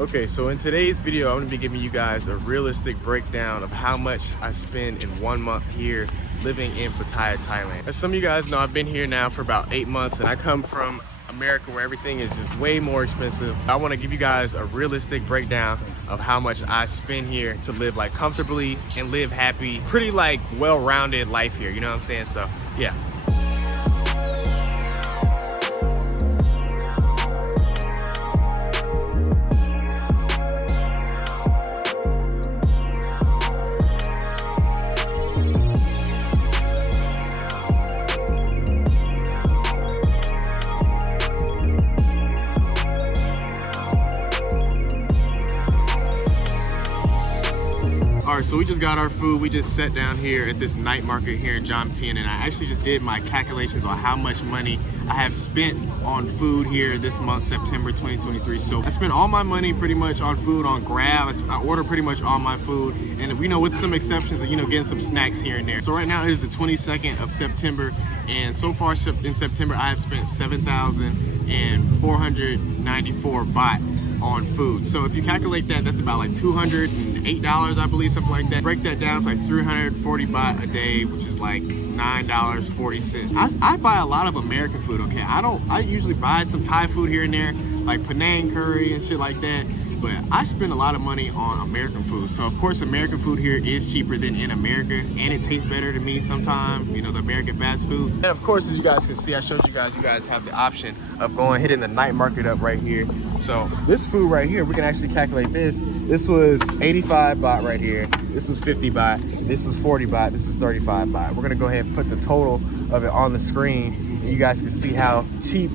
Okay, so in today's video, I'm gonna be giving you guys a realistic breakdown of how much I spend in 1 month here living in Pattaya, Thailand. As some of you guys know, I've been here now for about 8 months and I come from America where everything is just way more expensive. I wanna give you guys a realistic breakdown of how much I spend here to live like comfortably and live happy, pretty like well-rounded life here, you know what I'm saying? So yeah. All right, so we just got our food. We just sat down here at this night market here in Jomtien, and I actually just did my calculations on how much money I have spent on food here this month, September 2023. So I spent all my money pretty much on food on Grab. I ordered pretty much all my food, and with some exceptions of, getting some snacks here and there. So right now it is the 22nd of September, and so far in September I have spent 7,494 baht on food. So if you calculate that, that's about like $208, I believe, something like that. Break that down, it's like 340 baht a day, which is like $9.40. I buy a lot of American food, okay? I usually buy some Thai food here and there, like Penang curry and shit like that, but I spend a lot of money on American food. So of course American food here is cheaper than in America, and it tastes better to me sometimes, the American fast food. And of course, as you guys can see, I showed you guys have the option of hitting the night market up right here. So this food right here, we can actually calculate this. This was 85 baht right here. This was 50 baht. This was 40 baht. This was 35 baht. We're gonna go ahead and put the total of it on the screen, and you guys can see how cheap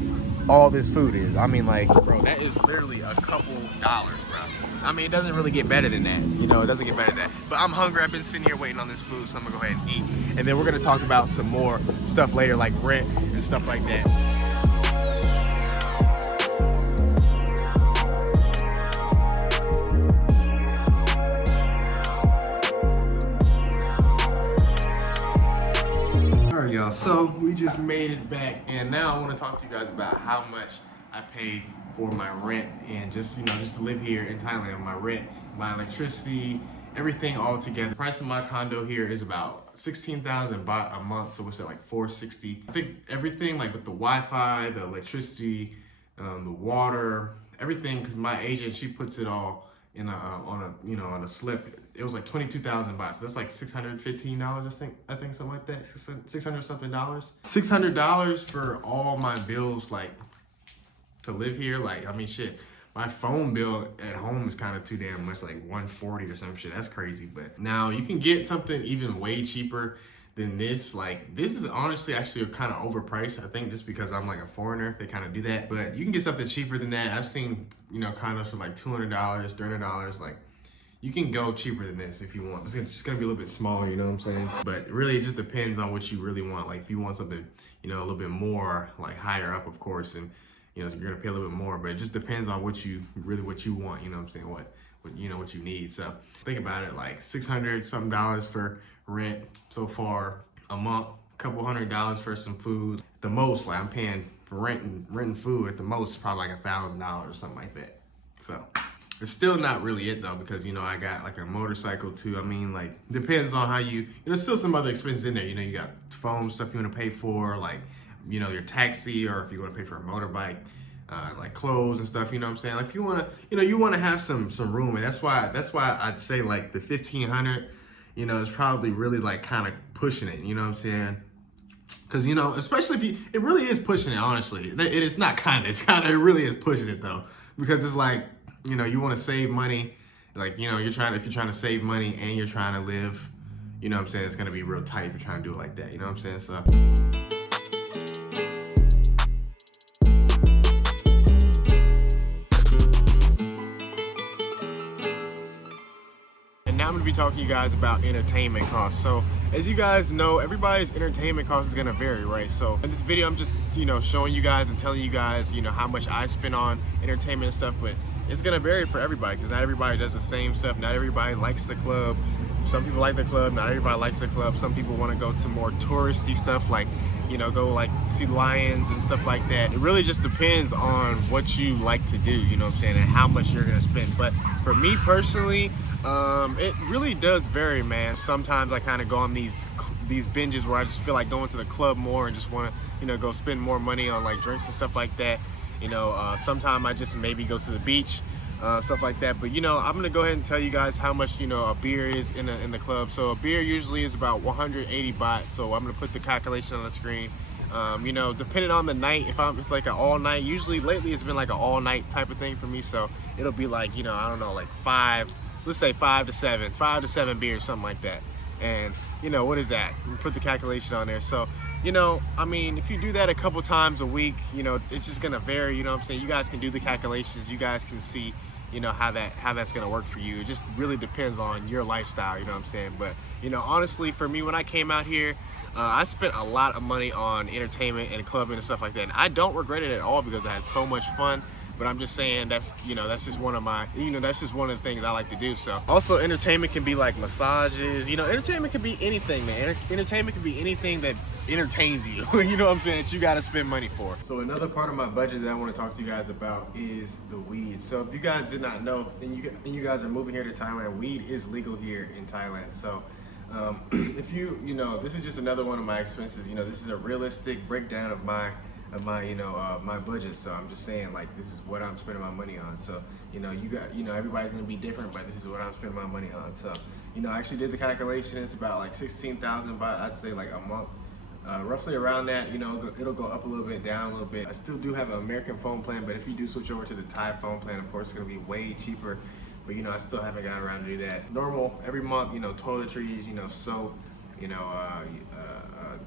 all this food is. I mean, like, bro, that is literally a couple dollars, bro. I mean, it doesn't really get better than that. It doesn't get better than that. But I'm hungry. I've been sitting here waiting on this food, so I'm gonna go ahead and eat. And then we're gonna talk about some more stuff later, like rent and stuff like that. Y'all, so we just made it back, and now I want to talk to you guys about how much I paid for my rent and just to live here in Thailand. My rent, my electricity, everything all together. The price of my condo here is about 16,000 baht a month, so it's at like 460. I think everything, like with the Wi-Fi, the electricity, the water, everything, because my agent, she puts it all in on a slip. It was like 22,000 baht, so that's like $615, I think something like that, 600 something dollars. $600 for all my bills, like to live here. Like, I mean, shit, my phone bill at home is kind of too damn much, like 140 or some shit. That's crazy. But now you can get something even way cheaper than this. Like, this is honestly actually kind of overpriced, I think, just because I'm like a foreigner. They kind of do that, but you can get something cheaper than that. I've seen condos for like $200, $300. Like, you can go cheaper than this if you want. It's just gonna be a little bit smaller, you know what I'm saying? But really, it just depends on what you really want. Like, if you want something, a little bit more, like higher up, of course, and you're gonna pay a little bit more. But it just depends on what you want. You know what I'm saying? What you need. So think about it, like $600 something for rent so far a month, a couple $100 for some food. The most, like, I'm paying for renting food at the most, probably like $1,000 or something like that. So it's still not really it though, because I got like a motorcycle too. I mean, like, depends on how there's still some other expenses in there. You got phone stuff you want to pay for, like, your taxi, or if you want to pay for a motorbike, like clothes and stuff. You know what I'm saying? Like, if you want to, you want to have some room, and that's why I'd say like the 1,500, is probably really like kind of pushing it. You know what I'm saying? Because especially if it really is pushing it. Honestly, it is not kind of. It really is pushing it though, because it's like, you want to save money, like, if you're trying to save money and you're trying to live, what I'm saying, it's going to be real tight if you're trying to do it like that, you know what I'm saying? So and now I'm going to be talking to you guys about entertainment costs. So as you guys know, everybody's entertainment cost is going to vary, right? So in this video, I'm just, showing you guys and telling you guys, how much I spend on entertainment and stuff, but it's gonna vary for everybody, because not everybody does the same stuff. Not everybody likes the club. Some people like the club, not everybody likes the club. Some people want to go to more touristy stuff like you know, go like see lions and stuff like that. It really just depends on what you like to do, you know what I'm saying, and how much you're gonna spend. But for me personally, it really does vary, man. Sometimes I kind of go on these binges where I just feel like going to the club more and just want to, you know, go spend more money on like drinks and stuff like that. You know, sometimes I just maybe go to the beach, stuff like that. But you know, I'm gonna go ahead and tell you guys how much, you know, a beer is in the club. So a beer usually is about 180 baht. So I'm gonna put the calculation on the screen. You know, depending on the night, if it's like an all night, usually lately it's been like an all night type of thing for me. So it'll be like, you know, I don't know, like let's say 5 to 7 beers, something like that. And you know, what is that? We put the calculation on there. So, you know, I mean, if you do that a couple times a week, you know, it's just gonna vary, you know what I'm saying? You guys can do the calculations, you guys can see, you know, how that's gonna work for you. It just really depends on your lifestyle, you know what I'm saying? But, you know, honestly, for me, when I came out here, I spent a lot of money on entertainment and clubbing and stuff like that. And I don't regret it at all because I had so much fun. But I'm just saying that's just one of my, you know, that's just one of the things I like to do. So also entertainment can be like massages, you know, entertainment can be anything, man. Entertainment can be anything that entertains you, you know what I'm saying, that you got to spend money for. So another part of my budget that I want to talk to you guys about is the weed. So if you guys did not know, and you guys are moving here to Thailand, weed is legal here in Thailand. So if you know, this is just another one of my expenses. You know, this is a realistic breakdown of my my budget. So I'm just saying, like, this is what I'm spending my money on. So, you know, everybody's gonna be different, but this is what I'm spending my money on. So, you know, I actually did the calculation. It's about like 16,000 baht, I'd say, like a month, roughly around that. You know, it'll go up a little bit, down a little bit. I still do have an American phone plan, but if you do switch over to the Thai phone plan, of course, it's gonna be way cheaper. But, you know, I still haven't gotten around to do that. Normal, every month, you know, toiletries, you know, soap, you know,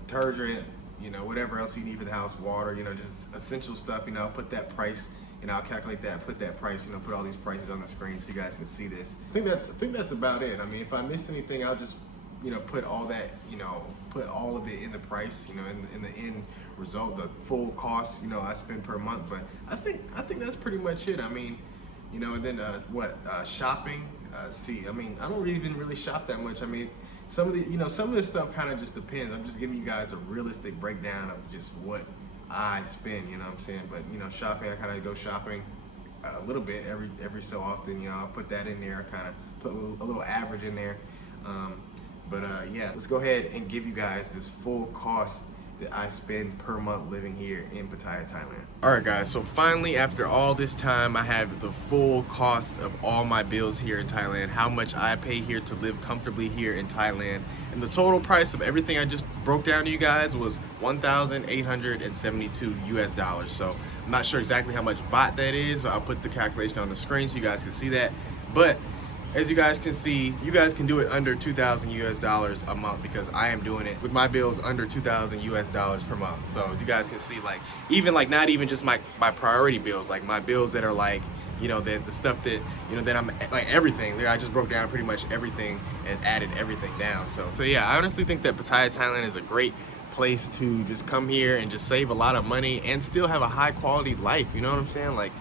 detergent, you know, whatever else you need for the house, water, you know, just essential stuff. You know, I'll put that price, you know, I'll calculate that, put that price, you know, put all these prices on the screen so you guys can see this. I think that's about it. I mean, if I missed anything, I'll just, you know, put all that, you know, put all of it in the price, you know, in the end result, the full cost, you know, I spend per month. But I think that's pretty much it. I mean, you know, and then shopping. See, I mean, I don't even really shop that much. I mean, some of this stuff kind of just depends. I'm just giving you guys a realistic breakdown of just what I spend, you know what I'm saying? But, you know, shopping, I kind of go shopping a little bit every so often. You know, I'll put that in there. I kind of put a little average in there. Yeah, let's go ahead and give you guys this full cost that I spend per month living here in Pattaya, Thailand. All right, guys, so finally, after all this time, I have the full cost of all my bills here in Thailand, how much I pay here to live comfortably here in Thailand. And the total price of everything I just broke down to you guys was 1,872 US dollars. So I'm not sure exactly how much baht that is, but I'll put the calculation on the screen so you guys can see that. But as you guys can see, you guys can do it under 2,000 US dollars a month because I am doing it with my bills under 2,000 US dollars per month. So as you guys can see, like, even like not even just my priority bills, like my bills that are like, you know, the stuff that, you know, that I'm like everything. I just broke down pretty much everything and added everything down. So yeah, I honestly think that Pattaya, Thailand is a great place to just come here and just save a lot of money and still have a high quality life. You know what I'm saying? Like,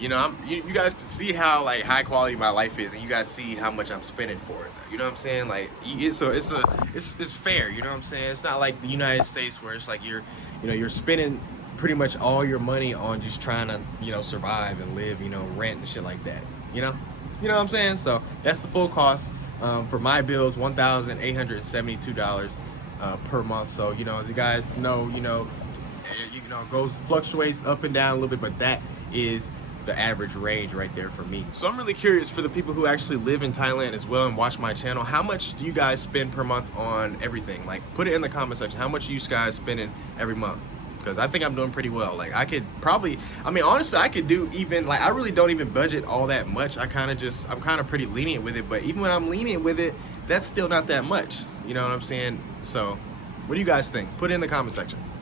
you know, you guys can see how like high quality my life is, and you guys see how much I'm spending for it. You know what I'm saying? Like, it's fair. You know what I'm saying? It's not like the United States where it's like you're spending pretty much all your money on just trying to, you know, survive and live, you know, rent and shit like that. You know what I'm saying? So that's the full cost for my bills, $1,872 per month. So, you know, as you guys know, you know, it fluctuates up and down a little bit, but that is the average range right there for me. So I'm really curious, for the people who actually live in Thailand as well and watch my channel, how much do you guys spend per month on everything? Like, put it in the comment section. How much are you guys spending every month? Because I think I'm doing pretty well. Like, I could probably, I mean, honestly, I could do even, like, I really don't even budget all that much. I'm kind of pretty lenient with it, but even when I'm lenient with it, that's still not that much. You know what I'm saying? So what do you guys think? Put it in the comment section.